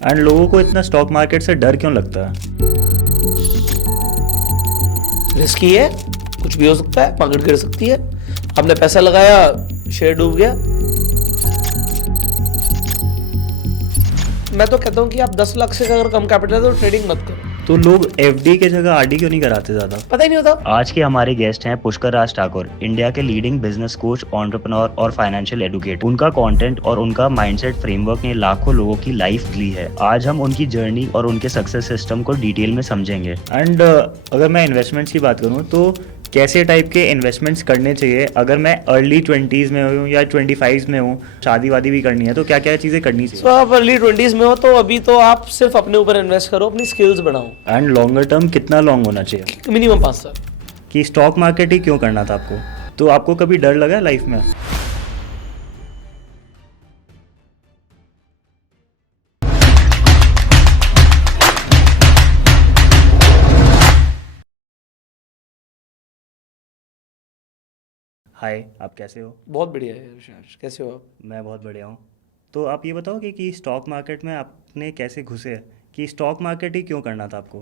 And लोगों को इतना स्टॉक मार्केट से डर क्यों लगता है? रिस्की है, कुछ भी हो सकता है, मार्केट गिर सकती है। आपने पैसा लगाया, शेयर डूब गया। मैं तो कहता हूँ कि आप 10 लाख से अगर कम कैपिटल है तो ट्रेडिंग मत करो। तो लोग एफडी के जगह आरडी क्यों नहीं कराते ज़्यादा? पता ही नहीं होता। आज के हमारे गेस्ट हैं पुष्कर राज ठाकुर, इंडिया के लीडिंग बिजनेस कोच, एंटरप्रेन्योर और फाइनेंशियल एडुकेटर। उनका कंटेंट और उनका माइंडसेट फ्रेमवर्क ने लाखों लोगों की लाइफ ली है। आज हम उनकी जर्नी और उनके सक्सेस सिस्टम को डिटेल में समझेंगे। एंड अगर मैं इन्वेस्टमेंट्स की बात करूँ तो कैसे टाइप के इन्वेस्टमेंट्स करने चाहिए? अगर मैं अर्ली 20s में हूँ या 25 में हूँ, शादी वादी भी करनी है, तो क्या क्या चीज़ें करनी चाहिए? तो आप अर्ली 20s में हो तो अभी तो आप सिर्फ अपने ऊपर इन्वेस्ट करो, अपनी स्किल्स बढ़ाओ। एंड लॉन्गर टर्म कितना लॉन्ग होना चाहिए? मिनिमम 5 साल। कि स्टॉक मार्केट ही क्यों करना था आपको? तो आपको कभी डर लगा लाइफ में? हाय, आप कैसे हो? बहुत बढ़िया है यश, कैसे हो आप? मैं बहुत बढ़िया हूँ। तो आप ये बताओगे कि स्टॉक मार्केट में आपने कैसे घुसे? कि स्टॉक मार्केट ही क्यों करना था आपको?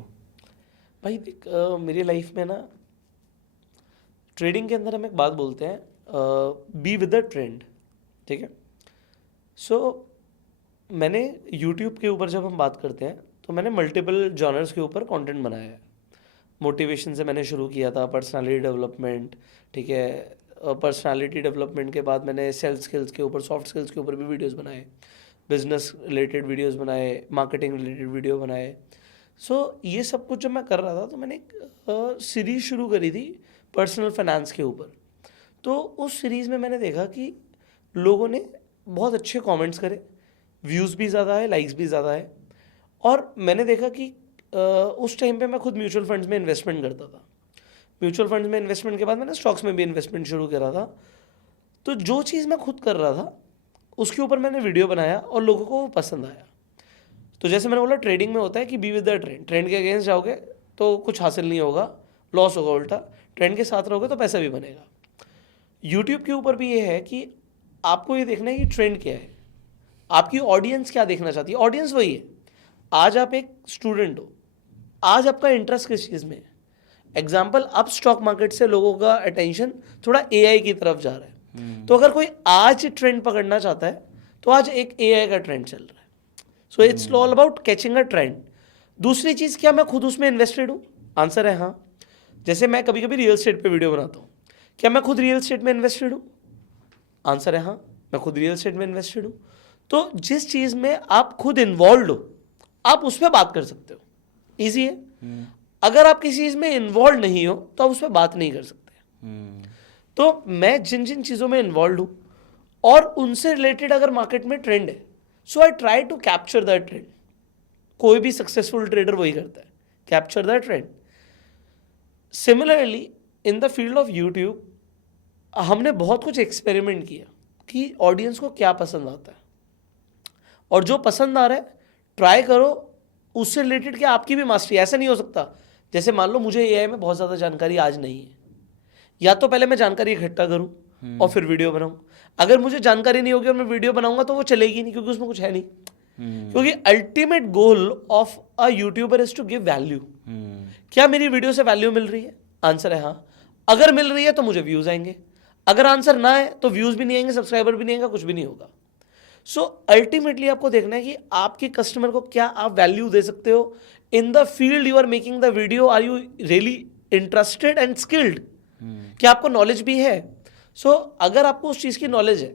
भाई देख, मेरी लाइफ में ना ट्रेडिंग के अंदर हम एक बात बोलते हैं, बी विद द ट्रेंड। ठीक है। सो मैंने यूट्यूब के ऊपर जब हम बात करते हैं तो मैंने मल्टीपल जॉनर्स के ऊपर कंटेंट बनाया है। मोटिवेशन से मैंने शुरू किया था, पर्सनालिटी डेवलपमेंट। ठीक है। पर्सनालिटी डेवलपमेंट के बाद मैंने सेल्फ स्किल्स के ऊपर, सॉफ्ट स्किल्स के ऊपर भी वीडियोस बनाए, बिजनेस रिलेटेड वीडियोस बनाए, मार्केटिंग रिलेटेड वीडियो बनाए। सो ये सब कुछ जब मैं कर रहा था तो मैंने एक सीरीज शुरू करी थी पर्सनल फाइनेंस के ऊपर। तो उस सीरीज़ में मैंने देखा कि लोगों ने बहुत अच्छे कमेंट्स करे, व्यूज़ भी ज़्यादा है, लाइक्स भी ज़्यादा है। और मैंने देखा कि उस टाइम पे मैं खुद म्यूचुअल फंड्स में इन्वेस्टमेंट करता था। म्यूचुअल फंड्स में इन्वेस्टमेंट के बाद मैंने स्टॉक्स में भी इन्वेस्टमेंट शुरू करा था। तो जो चीज़ मैं खुद कर रहा था उसके ऊपर मैंने वीडियो बनाया और लोगों को वो पसंद आया। तो जैसे मैंने बोला, ट्रेडिंग में होता है कि be with the trend. Trend के अगेंस्ट जाओगे तो कुछ हासिल नहीं होगा, लॉस होगा। उल्टा ट्रेंड के साथ रहोगे तो पैसा भी बनेगा। यूट्यूब के ऊपर भी ये है कि आपको ये देखना है कि ट्रेंड क्या है, आपकी ऑडियंस क्या देखना चाहती है। ऑडियंस वही है। आज आप एक स्टूडेंट हो, आज आपका इंटरेस्ट किस चीज़ में है। एग्जाम्पल, अब स्टॉक मार्केट से लोगों का अटेंशन थोड़ा एआई की तरफ जा रहा है। तो अगर कोई आज ट्रेंड पकड़ना चाहता है तो आज एक एआई का ट्रेंड चल रहा है। So it's all about catching a trend. दूसरी चीज़, क्या मैं खुद उसमें इन्वेस्टेड हूँ? आंसर है हाँ। जैसे मैं कभी कभी रियल एस्टेट पे वीडियो बनाता हूँ, क्या मैं खुद रियल एस्टेट में इन्वेस्टेड हूँ? आंसर है हाँ, मैं खुद रियल एस्टेट में इन्वेस्टेड हूँ। तो जिस चीज़ में आप खुद इन्वॉल्व हो आप उस पर बात कर सकते हो, ईजी है। अगर आप किसी चीज़ में इन्वॉल्व नहीं हो तो आप उस पर बात नहीं कर सकते। तो मैं जिन जिन चीज़ों में इन्वॉल्व हूँ और उनसे रिलेटेड अगर मार्केट में ट्रेंड है, so I try to capture that trend. कोई भी सक्सेसफुल ट्रेडर वही करता है, capture that trend. Similarly in the field of YouTube हमने बहुत कुछ एक्सपेरिमेंट किया कि ऑडियंस को क्या पसंद आता है, और जो पसंद आ रहा है ट्राई करो। उससे रिलेटेड क्या आपकी भी मास्टरी। ऐसा नहीं हो सकता जैसे मान लो मुझे एआई में बहुत ज़्यादा जानकारी आज नहीं है, या तो पहले मैं जानकारी इकट्ठा करूं और फिर वीडियो बनाऊं। अगर मुझे जानकारी नहीं होगी और मैं वीडियो बनाऊंगा तो वो चलेगी नहीं, क्योंकि उसमें कुछ है नहीं। क्योंकि ultimate goal of a YouTuber is to give value. क्या मेरी वीडियो से वैल्यू मिल रही है? आंसर है हाँ। अगर मिल रही है तो मुझे व्यूज आएंगे, अगर आंसर ना है तो व्यूज भी नहीं आएंगे, सब्सक्राइबर भी नहीं आएंगे, कुछ भी नहीं होगा। सो अल्टीमेटली आपको देखना है कि आपके कस्टमर को क्या आप वैल्यू दे सकते हो in the field you are making the video. Are you really interested and skilled? क्या आपको नॉलेज भी है? सो अगर आपको उस चीज़ की नॉलेज है,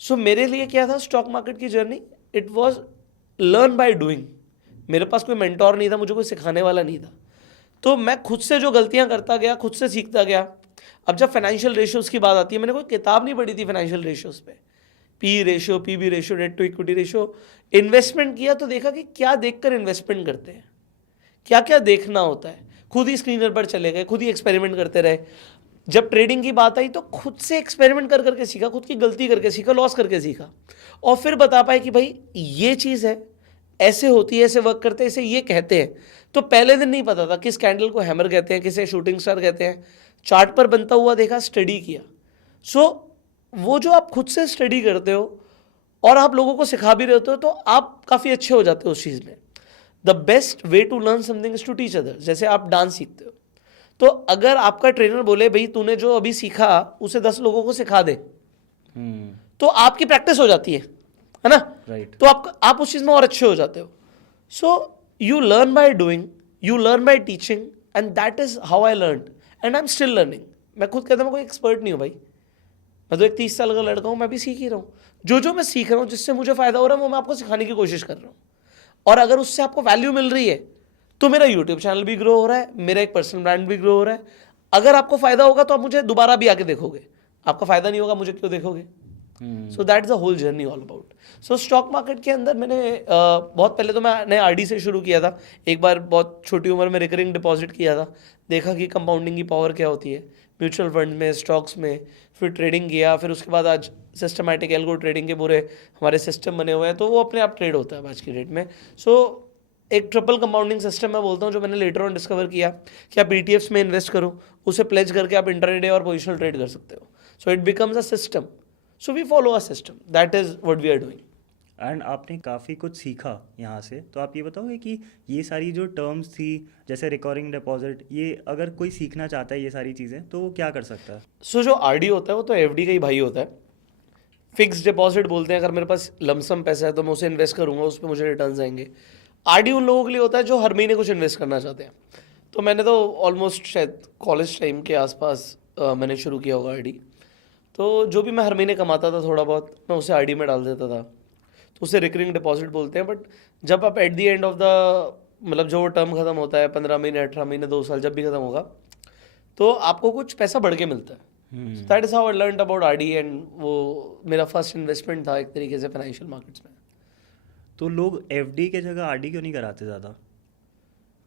सो मेरे लिए क्या था स्टॉक मार्केट की journey, it was learn by doing. मेरे पास कोई मेंटोर नहीं था, मुझे कोई सिखाने वाला नहीं था। तो मैं खुद से जो गलतियां करता गया, खुद से सीखता गया। अब जब फाइनेंशियल रेशियोज की बात आती है, मैंने कोई किताब नहीं पढ़ी थी फाइनेंशियल रेशियोज पे। P ratio, PB ratio, debt to equity ratio. Investment किया तो देखा कि क्या देखकर इन्वेस्टमेंट करते हैं, क्या क्या देखना होता है। खुद ही स्क्रीनर पर चले गए, खुद ही एक्सपेरिमेंट करते रहे। जब ट्रेडिंग की बात आई तो खुद से एक्सपेरिमेंट कर करके सीखा, खुद की गलती करके सीखा, लॉस करके सीखा, और फिर बता पाए कि भाई ये चीज़ है, ऐसे होती है, ऐसे वर्क करते हैं, इसे ये कहते हैं। तो पहले दिन नहीं पता था किस कैंडल को हैमर कहते हैं, किसे शूटिंग स्टार कहते हैं। चार्ट पर बनता हुआ देखा, स्टडी किया। सो वो जो आप खुद से स्टडी करते हो और आप लोगों को सिखा भी रहे होते हो तो आप काफ़ी अच्छे हो जाते हो उस चीज़ में. The best way to learn something is to teach others. जैसे आप डांस सीखते हो तो अगर आपका ट्रेनर बोले भाई तूने जो अभी सीखा उसे 10 लोगों को सिखा दे, तो आपकी प्रैक्टिस हो जाती है ना. राइट. तो आप उस चीज़ में और अच्छे हो जाते हो. So you learn by doing, you learn by teaching, and that is how I learn and I am still learning. मैं खुद कहता हूँ मैं कोई एक्सपर्ट नहीं हूँ भाई, मैं तो एक 30 साल का लड़का हूँ, मैं भी सीख ही रहा हूँ. जो मैं सीख रहा हूँ जिससे मुझे फायदा हो रहा है वो मैं आपको सिखाने की कोशिश कर रहा हूँ. और अगर उससे आपको वैल्यू मिल रही है तो मेरा यूट्यूब चैनल भी ग्रो हो रहा है, मेरा एक पर्सनल ब्रांड भी ग्रो हो रहा है. अगर आपको फायदा होगा तो आप मुझे दोबारा भी आके देखोगे, आपका फायदा नहीं होगा मुझे क्यों देखोगे. So that is the whole journey all about. So stock market के अंदर मैंने बहुत पहले तो मैंने आरडी से शुरू किया था. एक बार बहुत छोटी उम्र में रिकरिंग डिपॉजिट किया था, देखा कि कंपाउंडिंग की पावर क्या होती है म्यूचुअल फंड में, स्टॉक्स में. फिर ट्रेडिंग किया, फिर उसके बाद आज सिस्टमैटिक एल्गो ट्रेडिंग के पूरे हमारे सिस्टम बने हुए हैं, तो वो अपने आप ट्रेड होता है आज की डेट में. सो एक ट्रिपल कंपाउंडिंग सिस्टम मैं बोलता हूँ जो मैंने लेटर ऑन डिस्कवर किया कि आप ETFs में इन्वेस्ट करो, उसे प्लेज करके आप इंट्राडे और पोजिशनल ट्रेड कर सकते हो. So it becomes a system. So we follow a system, that is what we are doing. And आपने काफ़ी कुछ सीखा यहाँ से, तो आप ये बताओगे कि ये सारी जो टर्म्स थी जैसे रिकरिंग डिपॉजिट, ये अगर कोई सीखना चाहता है ये सारी चीज़ें तो वो क्या कर सकता है? सो जो आरडी होता है वो तो एफडी का ही भाई होता है. फिक्स डिपॉजिट बोलते हैं, अगर मेरे पास लमसम पैसा है तो मैं उसे इन्वेस्ट करूंगा, उस पर मुझे रिटर्न आएंगे. आरडी उन लोगों के लिए होता है जो हर महीने कुछ इन्वेस्ट करना चाहते हैं. तो मैंने तो ऑलमोस्ट शायद कॉलेज टाइम के आसपास मैंने शुरू किया होगा आरडी. तो जो भी मैं हर महीने कमाता था थोड़ा बहुत मैं उसे आरडी में डाल देता था, तो उसे रिकरिंग डिपॉजिट बोलते हैं. बट जब आप at the end of the मतलब जो टर्म खत्म होता है 15 महीने 18 महीने 2 साल जब भी खत्म होगा तो आपको कुछ पैसा बढ़ के मिलता है. That is how I learn about RD. And वो मेरा फर्स्ट इन्वेस्टमेंट था एक तरीके से फाइनेंशियल मार्केट्स में. तो लोग एफडी के जगह आरडी क्यों नहीं कराते ज़्यादा?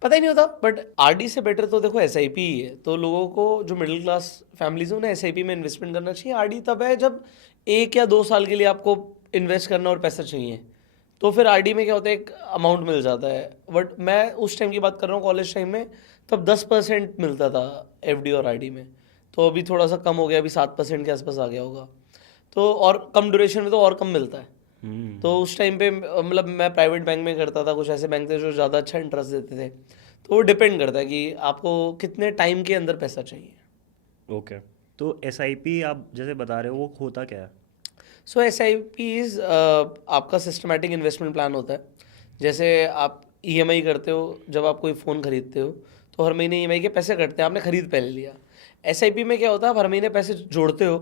पता ही नहीं होता. बट आरडी से बेटर तो देखो एसआईपी ही है. तो लोगों को जो मिडिल क्लास फैमिलीज है उन्हें एसआईपी में इन्वेस्टमेंट करना चाहिए. आरडी तब है जब 1 या 2 साल के लिए आपको इन्वेस्ट करना और पैसा चाहिए, तो फिर आरडी में क्या होता है एक अमाउंट मिल जाता है. बट मैं उस टाइम की बात कर रहा हूँ कॉलेज टाइम में, तब 10% मिलता था एफडी और आरडी में. तो अभी थोड़ा सा कम हो गया, अभी 7% के आसपास आ गया होगा. तो और कम ड्यूरेशन में तो और कम मिलता है. तो उस टाइम पे मतलब मैं प्राइवेट बैंक में करता था, कुछ ऐसे बैंक थे जो ज़्यादा अच्छा इंटरेस्ट देते थे. तो वो डिपेंड करता है कि आपको कितने टाइम के अंदर पैसा चाहिए. ओके. तो एसआईपी आप जैसे बता रहे हो वो होता क्या है? सो SIPs आपका सिस्टमैटिक इन्वेस्टमेंट प्लान होता है. जैसे आप EMI करते हो, जब आप कोई फ़ोन खरीदते हो तो हर महीने EMI के पैसे कटते हैं, आपने खरीद पहले लिया. SIP में क्या होता है आप हर महीने पैसे जोड़ते हो,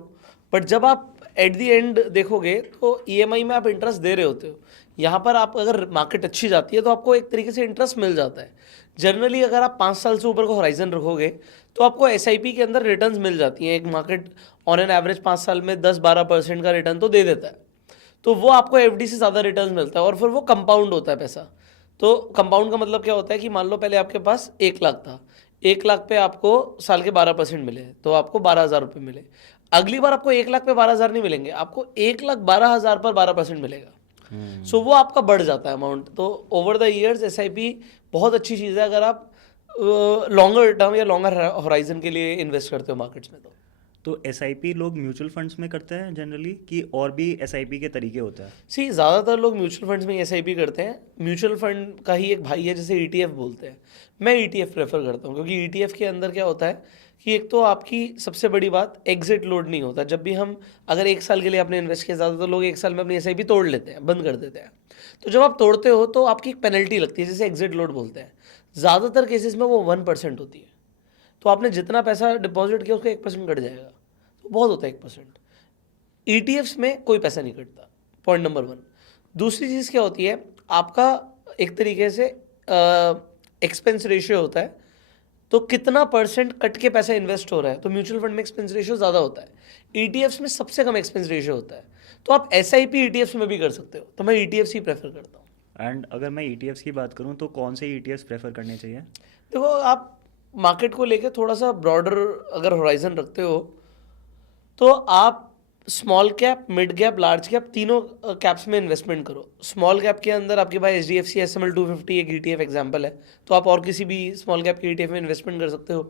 बट जब आप एट दी एंड देखोगे तो EMI में आप इंटरेस्ट दे रहे होते हो. यहाँ पर आप अगर मार्केट अच्छी जाती है तो आपको एक तरीके से इंटरेस्ट मिल जाता है. जनरली अगर आप 5 साल से ऊपर का होराइजन रखोगे तो आपको SIP के अंदर रिटर्न्स मिल जाती हैं. एक मार्केट ऑन एन एवरेज 5 साल में 10-12% का रिटर्न तो दे देता है. तो वो आपको FD से ज़्यादा रिटर्न मिलता है और फिर वो कंपाउंड होता है पैसा. तो कंपाउंड का मतलब क्या होता है कि मान लो पहले आपके पास 1 लाख था, 1 लाख पे आपको साल के 12% मिले तो आपको 12,000 रुपये मिले. अगली बार आपको 1 लाख पे 12,000 नहीं मिलेंगे, आपको 1,12,000 पर 12% मिलेगा. सो वो आपका बढ़ जाता है अमाउंट. तो ओवर द ईयर्स SIP बहुत अच्छी चीज़ है अगर आप लॉन्गर टर्म या लॉन्गर होराइजन के लिए इन्वेस्ट करते हो मार्केट्स में. तो एसआईपी लोग म्यूचुअल फंड्स में करते हैं जनरली कि और भी एसआईपी के तरीके होते हैं? सी ज़्यादातर लोग म्यूचुअल फंड्स में SIP करते हैं. म्यूचुअल फंड का ही एक भाई है जिसे ETF बोलते हैं. मैं ETF प्रेफर करता हूँ क्योंकि ETF के अंदर क्या होता है कि एक तो आपकी सबसे बड़ी बात एग्जिट लोड नहीं होता. जब भी हम अगर 1 साल के लिए आपने इन्वेस्ट किया, ज़्यादातर लोग 1 साल में अपनी SIP तोड़ लेते हैं, बंद कर देते हैं. तो जब आप तोड़ते हो तो आपकी एक पेनल्टी लगती है जिसे एग्जिट लोड बोलते हैं. ज़्यादातर केसेस में वो 1% होती है. तो आपने जितना पैसा डिपॉजिट किया उसका 1% कट जाएगा, तो बहुत होता है 1%. ETFs में कोई पैसा नहीं कटता, पॉइंट नंबर 1. दूसरी चीज़ क्या होती है, आपका एक तरीके से एक्सपेंस रेशियो होता है. तो कितना परसेंट कट के पैसा इन्वेस्ट हो रहा है, तो म्यूचुअल फंड में एक्सपेंस रेशियो ज़्यादा होता है, ETFs में सबसे कम एक्सपेंस रेशियो होता है. तो आप SIP ETFs में भी कर सकते हो, तो मैं ETFs ही प्रेफर करता हूँ. एंड अगर मैं ETFs की बात करूँ तो कौन से ETFs प्रेफर करने चाहिए? देखो आप मार्केट को लेके थोड़ा सा ब्रॉडर अगर होराइजन रखते हो तो आप small cap, mid cap, large cap तीनों कैप्स में इन्वेस्टमेंट करो. स्मॉल कैप के अंदर आपके पास HDFC SML 250 एक ETF एग्जाम्पल है, तो आप और किसी भी स्मॉल कैप के ETF में इन्वेस्टमेंट कर सकते हो.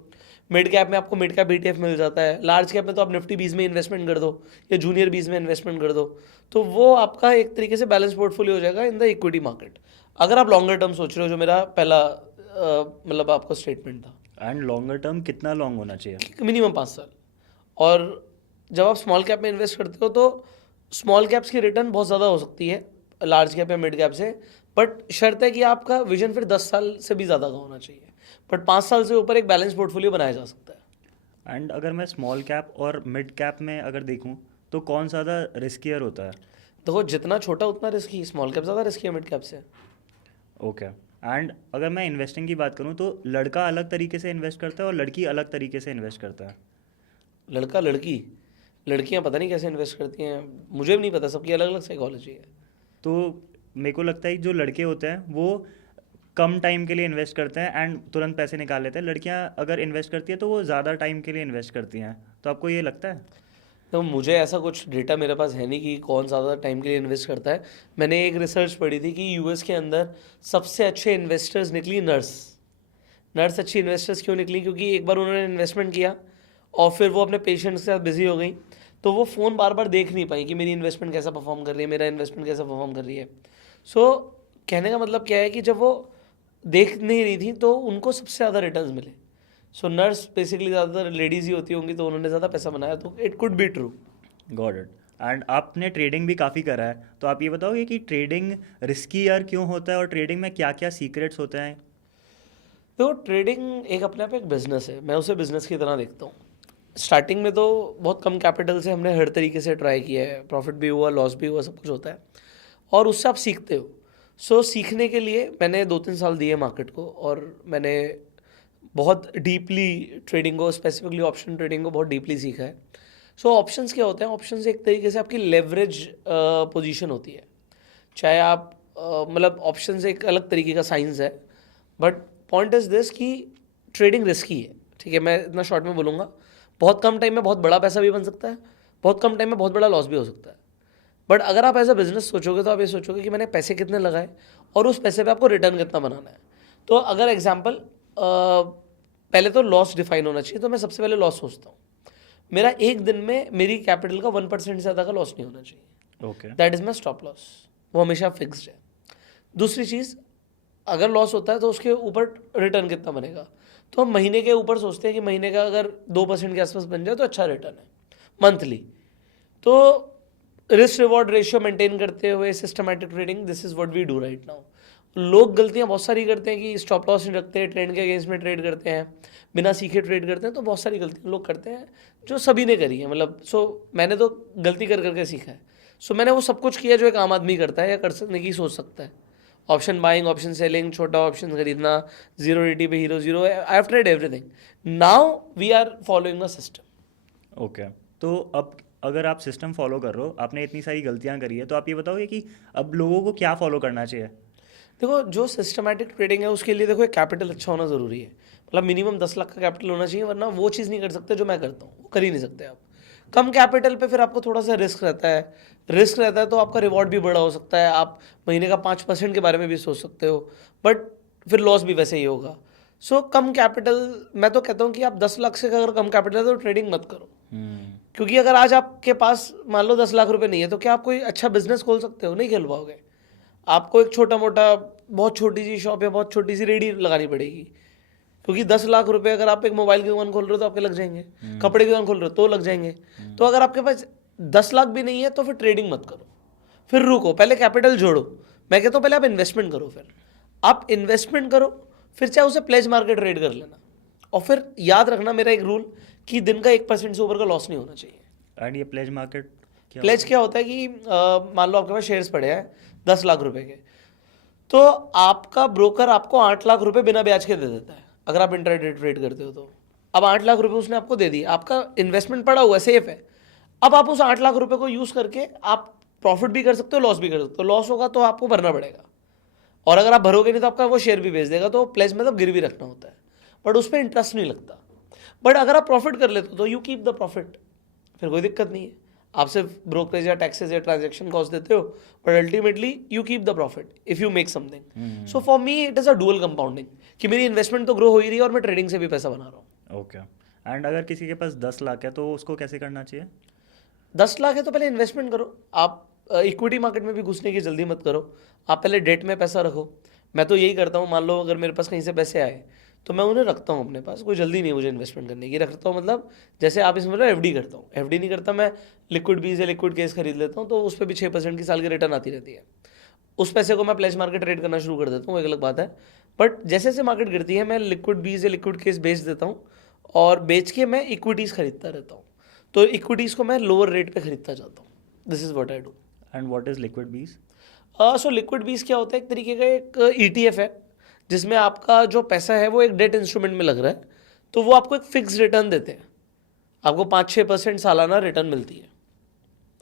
मिड कैप में आपको मिड कैप ETF मिल जाता है, लार्ज कैप में तो आप निफ्टी 20 में इन्वेस्टमेंट कर दो या जूनियर 20 में इन्वेस्टमेंट कर दो, तो वो आपका एक तरीके से बैलेंस पोर्टफोलियो हो जाएगा इन द इक्विटी मार्केट, अगर आप लॉन्गर टर्म सोच रहे हो, जो मेरा पहला मतलब आपका स्टेटमेंट था। एंड लॉन्गर टर्म कितना लॉन्ग होना चाहिए? मिनिमम 5 साल। और जब आप स्मॉल कैप में इन्वेस्ट करते हो तो स्मॉल कैप्स की रिटर्न बहुत ज़्यादा हो सकती है लार्ज कैप या मिड कैप से, बट शर्त है कि आपका विजन फिर 10 साल से भी ज़्यादा का होना चाहिए, बट 5 साल से ऊपर एक बैलेंस पोर्टफोलियो बनाया जा सकता है। एंड अगर मैं स्मॉल कैप और मिड कैप में अगर देखूं तो कौन ज़्यादा रिस्कियर होता है? देखो जितना छोटा उतना रिस्की, स्मॉल कैप ज़्यादा रिस्की है मिड कैप से। ओके। एंड अगर मैं इन्वेस्टिंग की बात करूं तो लड़का अलग तरीके से इन्वेस्ट करता है और लड़की अलग तरीके से इन्वेस्ट करता है। लड़का लड़की, लड़कियां पता नहीं कैसे इन्वेस्ट करती हैं, मुझे भी नहीं पता, सबकी अलग अलग साइकोलॉजी है। तो मेरे को लगता है कि जो लड़के होते हैं वो कम टाइम के लिए इन्वेस्ट करते हैं एंड तुरंत पैसे निकाल लेते हैं। लड़कियां अगर इन्वेस्ट करती हैं तो वो ज़्यादा टाइम के लिए इन्वेस्ट करती हैं। तो आपको ये लगता है? तो मुझे ऐसा कुछ डेटा मेरे पास है नहीं कि कौन ज़्यादा टाइम के लिए इन्वेस्ट करता है। मैंने एक रिसर्च पढ़ी थी कि यूएस के अंदर सबसे अच्छे इन्वेस्टर्स निकली नर्स अच्छी इन्वेस्टर्स क्यों निकली? क्योंकि एक बार उन्होंने इन्वेस्टमेंट किया और फिर वो अपने पेशेंट्स के साथ बिजी हो गई, तो वो फ़ोन बार बार देख नहीं पाई कि मेरी इन्वेस्टमेंट कैसा परफॉर्म कर रही है, मेरा इन्वेस्टमेंट कैसा परफॉर्म कर रही है। सो कहने का मतलब क्या है कि जब वो देख नहीं रही थी तो उनको सबसे ज़्यादा रिटर्न्स मिले। सो नर्स बेसिकली ज़्यादातर लेडीज़ ही होती होंगी, तो उन्होंने ज़्यादा पैसा बनाया, तो it could be true. Got it. And आपने ट्रेडिंग भी काफ़ी करा है, तो आप ये बताओगे कि ट्रेडिंग रिस्की यार क्यों होता है और ट्रेडिंग में क्या क्या सीक्रेट्स होते हैं? तो ट्रेडिंग एक अपने आप एक बिज़नेस है, मैं उसे बिज़नेस की तरह देखता हूँ। स्टार्टिंग में तो बहुत कम कैपिटल से हमने हर तरीके से ट्राई किया है, प्रॉफिट भी हुआ, लॉस भी हुआ, सब कुछ होता है, और उससे आप सीखते हो। सो सीखने के लिए मैंने 2-3 साल दिए मार्केट को, और मैंने बहुत डीपली ट्रेडिंग को, स्पेसिफिकली ऑप्शन ट्रेडिंग को बहुत डीपली सीखा है। सो ऑप्शंस क्या होते हैं? ऑप्शंस एक तरीके से आपकी लेवरेज पोजीशन होती है। चाहे आप मतलब ऑप्शंस एक अलग तरीके का साइंस है, बट पॉइंट इज दिस कि ट्रेडिंग रिस्की है। ठीक है, मैं इतना शॉर्ट में बोलूँगा, बहुत कम टाइम में बहुत बड़ा पैसा भी बन सकता है, बहुत कम टाइम में बहुत बड़ा लॉस भी हो सकता है। बट अगर आप एज अ बिजनेस सोचोगे तो आप ये सोचोगे कि मैंने पैसे कितने लगाए और उस पैसे पे आपको रिटर्न कितना बनाना है। तो अगर एग्जांपल पहले तो लॉस डिफाइन होना चाहिए, तो मैं सबसे पहले लॉस सोचता हूँ। मेरा एक दिन में मेरी कैपिटल का 1% से ज़्यादा का लॉस नहीं होना चाहिए। Okay. That is my stop loss, वो हमेशा फिक्स्ड है। दूसरी चीज़, अगर लॉस होता है तो उसके ऊपर रिटर्न कितना बनेगा, तो हम महीने के ऊपर सोचते हैं कि महीने का अगर 2% के आसपास बन जाए तो अच्छा रिटर्न है मंथली। तो रिस्क रिवॉर्ड रेशियो मेंटेन करते हुए systematic trading, this is what we do right now. लोग गलतियां बहुत सारी करते हैं कि स्टॉप लॉस नहीं रखते हैं, ट्रेंड के अगेंस्ट में ट्रेड करते हैं, बिना सीखे ट्रेड करते हैं, तो बहुत सारी गलतियां लोग करते हैं जो सभी ने करी है। मतलब मैंने तो गलती कर करके सीखा है। मैंने वो सब कुछ किया जो एक आम आदमी करता है या कर सकने की सोच सकता है। ऑप्शन बाइंग, ऑप्शन सेलिंग, छोटा ऑप्शन खरीदना, जीरो डी पे hero zero, I have tried everything. Now we are following a system. Okay. तो अब अगर आप सिस्टम फॉलो कर रहे हो, आपने इतनी सारी गलतियां करी है, तो आप ये बताओगे कि अब लोगों को क्या फॉलो करना चाहिए? देखो, जो सिस्टमैटिक ट्रेडिंग है उसके लिए देखो एक कैपिटल अच्छा होना ज़रूरी है। मतलब मिनिमम 10 लाख का कैपिटल होना चाहिए, वरना वो चीज़ नहीं कर सकते जो मैं करता हूँ, वो कर ही नहीं सकते आप। कम कैपिटल पे फिर आपको थोड़ा सा रिस्क रहता है तो आपका रिवॉर्ड भी बड़ा हो सकता है। आप महीने का 5% के बारे में भी सोच सकते हो, बट फिर लॉस भी वैसे ही होगा। कम कैपिटल, मैं तो कहता हूँ कि आप 10 लाख से अगर कम कैपिटल है तो ट्रेडिंग मत करो। क्योंकि अगर आज आपके पास मान लो 10 लाख रुपए नहीं है, तो क्या आप कोई अच्छा बिजनेस खोल सकते हो? नहीं खेल पाओगे। आपको एक छोटा मोटा, बहुत छोटी सी शॉप या बहुत छोटी सी रेडी लगानी पड़ेगी, क्योंकि 10 लाख रुपए अगर आप एक मोबाइल की दुकान खोल रहे हो तो आपके लग जाएंगे, कपड़े की दुकान खोल रहे हो तो लग जाएंगे। तो अगर आपके पास 10 लाख भी नहीं है तो फिर ट्रेडिंग मत करो, फिर रुको, पहले कैपिटल जोड़ो। मैं कहता हूँ पहले आप इन्वेस्टमेंट करो, फिर आप इन्वेस्टमेंट करो, फिर चाहे उसे प्लेज मार्केट ट्रेड कर लेना। और फिर याद रखना मेरा एक रूल कि दिन का 1% से ऊपर का लॉस नहीं होना चाहिए। एंड ये प्लेज मार्केट प्लेज क्या होता है कि मान लो आपके पास शेयर्स पड़े हैं 10 लाख रुपए के, तो आपका ब्रोकर आपको 8 लाख रुपए बिना ब्याज के दे देता है अगर आप इंट्राडे ट्रेड करते हो। तो अब 8 लाख रुपए उसने आपको दे दिए, आपका इन्वेस्टमेंट पड़ा हुआ है, सेफ है। अब आप उस 8 लाख रुपए को यूज करके आप प्रॉफिट भी कर सकते हो, लॉस भी कर सकते हो। लॉस होगा तो आपको भरना पड़ेगा, और अगर आप भरोगे नहीं तो आपका वो शेयर भी बेच देगा। तो प्लेज मतलब गिरवी रखना होता है, बट उस पर इंटरेस्ट नहीं लगता। बट अगर आप प्रॉफिट कर लेते हो तो यू कीप द प्रॉफिट, फिर कोई दिक्कत नहीं है। आप सिर्फ ब्रोकरेज या टैक्सेस या ट्रांजैक्शन कॉस्ट देते हो, but ultimately you keep the profit if you make something. So for me it is a dual compounding कि मेरी इन्वेस्टमेंट तो ग्रो हो ही रही है और मैं ट्रेडिंग से भी पैसा बना रहा हूँ। ओके। एंड अगर किसी के पास 10 लाख है तो उसको कैसे करना चाहिए? 10 लाख है तो पहले इन्वेस्टमेंट करो। आप इक्विटी मार्केट में भी घुसने की जल्दी मत करो। आप पहले डेट में पैसा रखो। मैं तो यही करता हूँ, मान लो अगर मेरे पास कहीं से पैसे आए तो मैं उन्हें रखता हूँ अपने पास। कोई जल्दी नहीं है मुझे इन्वेस्टमेंट करने की। रखता हूँ मतलब जैसे आप इसमें एफडी करता हूँ, एफडी नहीं करता मैं, लिक्विड बीज या लिक्विड केस खरीद लेता हूँ, तो उस पर भी 6% की साल की रिटर्न आती रहती है। उस पैसे को मैं प्लेज मार्केट ट्रेड करना शुरू कर देता हूँ, एक अलग बात है। बट जैसे जैसे मार्केट गिरती है मैं लिक्विड बीज या लिक्विड केस बेच देता हूँ और बेच के मैं इक्विटीज़ खरीदता रहता हूँ। तो इक्विटीज़ को मैं लोअर रेट पे खरीदता जाता हूँ। This is what I do. And what is liquid bees? So liquid बीज क्या होता है? एक तरीके का एक ETF है जिसमें आपका जो पैसा है वो एक डेट इंस्ट्रूमेंट में लग रहा है, तो वो आपको एक फिक्स रिटर्न देते हैं। आपको 5-6% सालाना रिटर्न मिलती है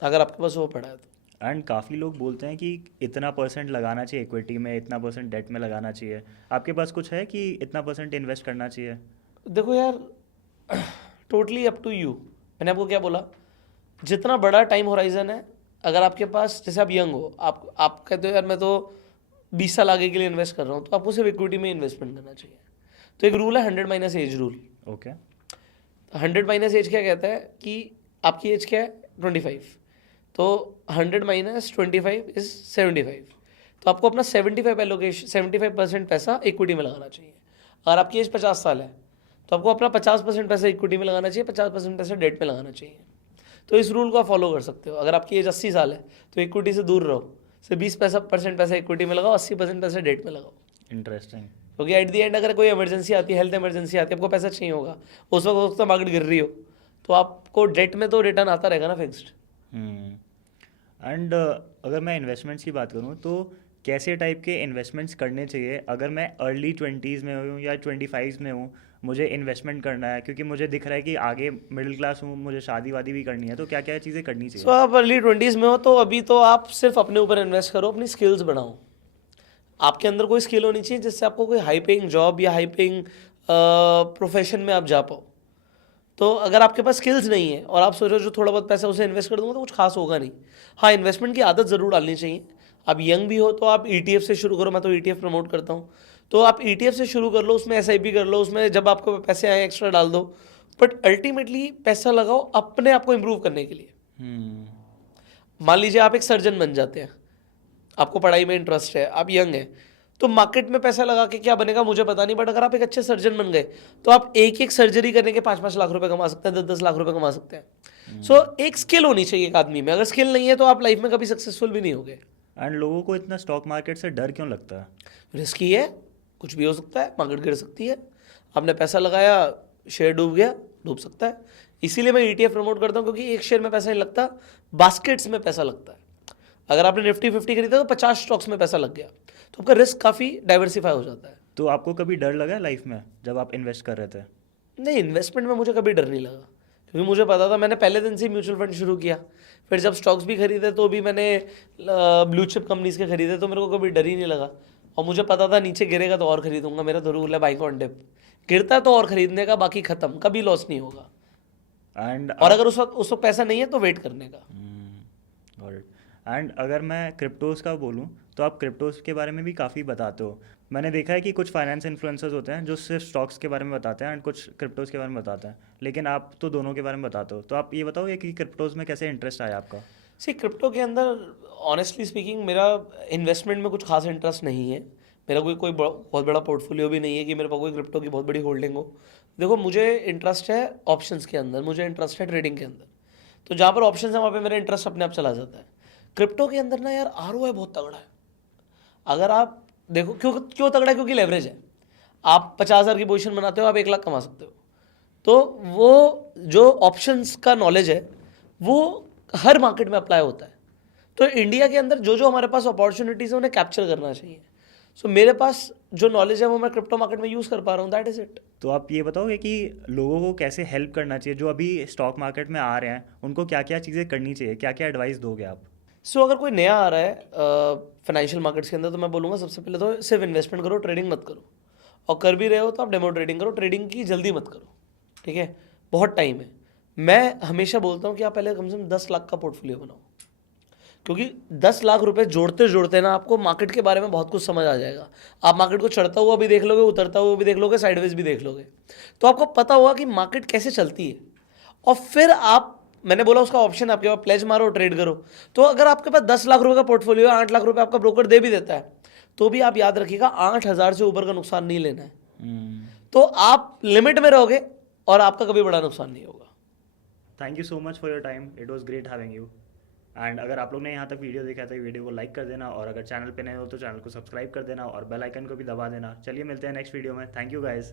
अगर आपके पास वो पड़ा है तो। एंड काफ़ी लोग बोलते हैं कि इतना परसेंट लगाना चाहिए इक्विटी में, इतना परसेंट डेट में लगाना चाहिए। आपके पास कुछ है कि इतना परसेंट इन्वेस्ट करना चाहिए? देखो यार, टोटली अप टू यू। मैंने आपको क्या बोला, जितना बड़ा टाइम होराइजन है, अगर आपके पास, जैसे आप यंग हो, आप कहते हो यार मैं तो 20 साल आगे के लिए इन्वेस्ट कर रहा हूँ, तो आपको सिर्फ इक्विटी में इन्वेस्टमेंट करना चाहिए। तो एक रूल है 100 minus age rule. Okay. 100 minus age क्या कहता है कि आपकी एज क्या है? 25। तो 100 माइनस 25 इज 75। तो आपको अपना 75 एलोकेशन 75% पैसा इक्विटी में लगाना चाहिए। अगर आपकी एज 50 साल है तो आपको अपना 50% पैसा इक्विटी में लगाना चाहिए, 50% पैसा डेट में लगाना चाहिए। तो इस रूल को आप फॉलो कर सकते हो। अगर आपकी एज 80 साल है तो इक्विटी से दूर रहो, सिर्फ 20% पैसा इक्विटी में लगाओ, 80% पैसा डेट में लगाओ। इंटरेस्टिंग। क्योंकि एट दी एंड अगर कोई इमरजेंसी आती है, हेल्थ इमरजेंसी आती है, आपको पैसा चाहिए होगा, उस वक्त मार्केट गिर रही हो, तो आपको डेट में तो रिटर्न आता रहेगा ना फिक्स्ड। एंड अगर मैं इन्वेस्टमेंट्स की बात करूँ तो कैसे टाइप के इन्वेस्टमेंट्स करने चाहिए? अगर मैं अर्ली 20s में हूँ या 25 में हूँ, मुझे इन्वेस्टमेंट करना है क्योंकि मुझे दिख रहा है कि आगे मिडिल क्लास हूँ, मुझे शादी वादी भी करनी है, तो क्या क्या चीज़ें करनी चाहिए? सो आप अर्ली 20s में हो तो अभी तो आप सिर्फ अपने ऊपर इन्वेस्ट करो, अपनी स्किल्स बढ़ाओ। आपके अंदर कोई स्किल होनी चाहिए जिससे आपको कोई हाई पेइंग जॉब या हाई पेइंग प्रोफेशन में आप जा पाओ। तो अगर आपके पास स्किल्स नहीं है और आप सोच रहे हो जो थोड़ा बहुत पैसा उसे इन्वेस्ट कर दूंगा तो कुछ खास होगा नहीं। हाँ, इन्वेस्टमेंट की आदत ज़रूर डालनी चाहिए। आप यंग भी हो तो आप ETF से शुरू करो। मैं तो ETF प्रमोट करता हूँ, तो आप ETF से शुरू कर लो, उसमें SIP कर लो, उसमें जब आपको पैसे आए एक्स्ट्रा डाल दो। बट अल्टीमेटली पैसा लगाओ अपने आप को इम्प्रूव करने के लिए। मान लीजिए आप एक सर्जन बन जाते हैं, आपको पढ़ाई में इंटरेस्ट है, आप यंग हैं, तो मार्केट में पैसा लगा के क्या बनेगा मुझे पता नहीं, बट अगर आप एक अच्छे सर्जन बन गए तो आप एक एक सर्जरी करने के 5-5 लाख रुपए कमा सकते हैं, 10-10 लाख रुपए कमा सकते हैं। सो एक स्किल होनी चाहिए एक आदमी में। अगर स्किल नहीं है तो आप लाइफ में कभी सक्सेसफुल भी नहीं होगे। एंड लोगों को इतना स्टॉक मार्केट से डर क्यों लगता है? रिस्की है, कुछ भी हो सकता है, मार्केट गिर सकती है। आपने पैसा लगाया, शेयर डूब गया, डूब सकता है। इसीलिए मैं ETF प्रमोट करता हूँ, क्योंकि एक शेयर में पैसा नहीं लगता, बास्केट्स में पैसा लगता है। अगर आपने निफ्टी 50 खरीदा तो 50 स्टॉक्स में पैसा लग गया, तो आपका रिस्क काफ़ी डाइवर्सिफाई हो जाता है। तो आपको कभी डर लगा लाइफ में जब आप इन्वेस्ट कर रहे थे? नहीं, इन्वेस्टमेंट में मुझे कभी डर नहीं लगा, क्योंकि मुझे पता था। मैंने पहले दिन से ही म्यूचुअल फंड शुरू किया, फिर जब स्टॉक्स भी खरीदे तो भी मैंने ब्लू चिप कंपनीज के खरीदे, तो मेरे को कभी डर ही नहीं लगा। और मुझे पता था नीचे गिरेगा तो और खरीदूंगा। मेरा तो रूल है बाइंग ऑन डिप, गिरता है तो और खरीदने का, बाकी खत्म, कभी लॉस नहीं होगा। एंड और अगर उस वक्त पैसा नहीं है तो वेट करने का। एंड अगर मैं क्रिप्टोज़ का बोलूँ तो आप क्रिप्टोज़ के बारे में भी काफ़ी बताते हो। मैंने देखा है कि कुछ फाइनेंस इन्फ्लुएंसर्स होते हैं जो सिर्फ स्टॉक्स के बारे में बताते हैं एंड कुछ क्रिप्टोज़ के बारे में बताते हैं, लेकिन आप तो दोनों के बारे में बताते हो। तो आप ये बताओ कि क्रिप्टोज़ में कैसे इंटरेस्ट आया आपका? सी, क्रिप्टो के अंदर ऑनेस्टली स्पीकिंग मेरा इन्वेस्टमेंट में कुछ खास इंटरेस्ट नहीं है। मेरा कोई बहुत बड़ा पोर्टफोलियो भी नहीं है कि मेरे पास कोई क्रिप्टो की बहुत बड़ी होल्डिंग हो। देखो, मुझे इंटरेस्ट है ऑप्शंस के अंदर, मुझे इंटरेस्ट है ट्रेडिंग के अंदर। तो जहाँ पर ऑप्शंस है वहाँ पे मेरा इंटरेस्ट अपने आप चला जाता है। क्रिप्टो के अंदर ना यार ROI बहुत तगड़ा है। अगर आप देखो क्यों तगड़ा है, क्योंकि लेवरेज है। आप 50,000 की पोजीशन बनाते हो, आप 1 लाख कमा सकते हो। तो वो जो ऑप्शंस का नॉलेज है वो हर मार्केट में अप्लाई होता है। तो इंडिया के अंदर जो हमारे पास अपॉर्चुनिटीज़ है उन्हें कैप्चर करना चाहिए। सो मेरे पास जो नॉलेज है वो मैं क्रिप्टो मार्केट में यूज़ कर पा रहा हूँ, दैट इज़ इट। तो आप ये बताओगे कि लोगों को कैसे हेल्प करना चाहिए जो अभी स्टॉक मार्केट में आ रहे हैं, उनको क्या क्या चीज़ें करनी चाहिए, क्या क्या एडवाइस दोगे आप? सो अगर कोई नया आ रहा है फाइनेंशियल मार्केट्स के अंदर, तो मैं बोलूँगा सबसे पहले तो सिर्फ इन्वेस्टमेंट करो, ट्रेडिंग मत करो। और कर भी रहे हो तो आप डेमो ट्रेडिंग करो, ट्रेडिंग की जल्दी मत करो, ठीक है? बहुत टाइम है। मैं हमेशा बोलता हूँ कि आप पहले कम से कम 10 लाख का पोर्टफोलियो बनाओ, क्योंकि 10 लाख रुपए जोड़ते जोड़ते ना आपको मार्केट के बारे में बहुत कुछ समझ आ जाएगा। आप मार्केट को चढ़ता हुआ भी देख लोगे, उतरता हुआ भी देख लोगे, साइडवेज भी देख लोगे, तो आपको पता होगा कि मार्केट कैसे चलती है। और फिर आप, मैंने बोला उसका ऑप्शन आपके पास, प्लेज मारो, ट्रेड करो। तो अगर आपके पास 10 लाख रुपए का पोर्टफोलियो है, 8 लाख रुपए आपका ब्रोकर दे भी देता है, तो भी आप याद रखिएगा 8,000 से ऊपर का नुकसान नहीं लेना है। तो आप लिमिट में रहोगे और आपका कभी बड़ा नुकसान नहीं होगा। Thank you so much for your time, it was great having you. And अगर आप लोग ने यहाँ तक वीडियो देखा है तो वीडियो को लाइक कर देना, और अगर चैनल पे नए हो तो चैनल को सब्सक्राइब कर देना और बेल आइकन को भी दबा देना। चलिए मिलते हैं नेक्स्ट वीडियो में। Thank you guys.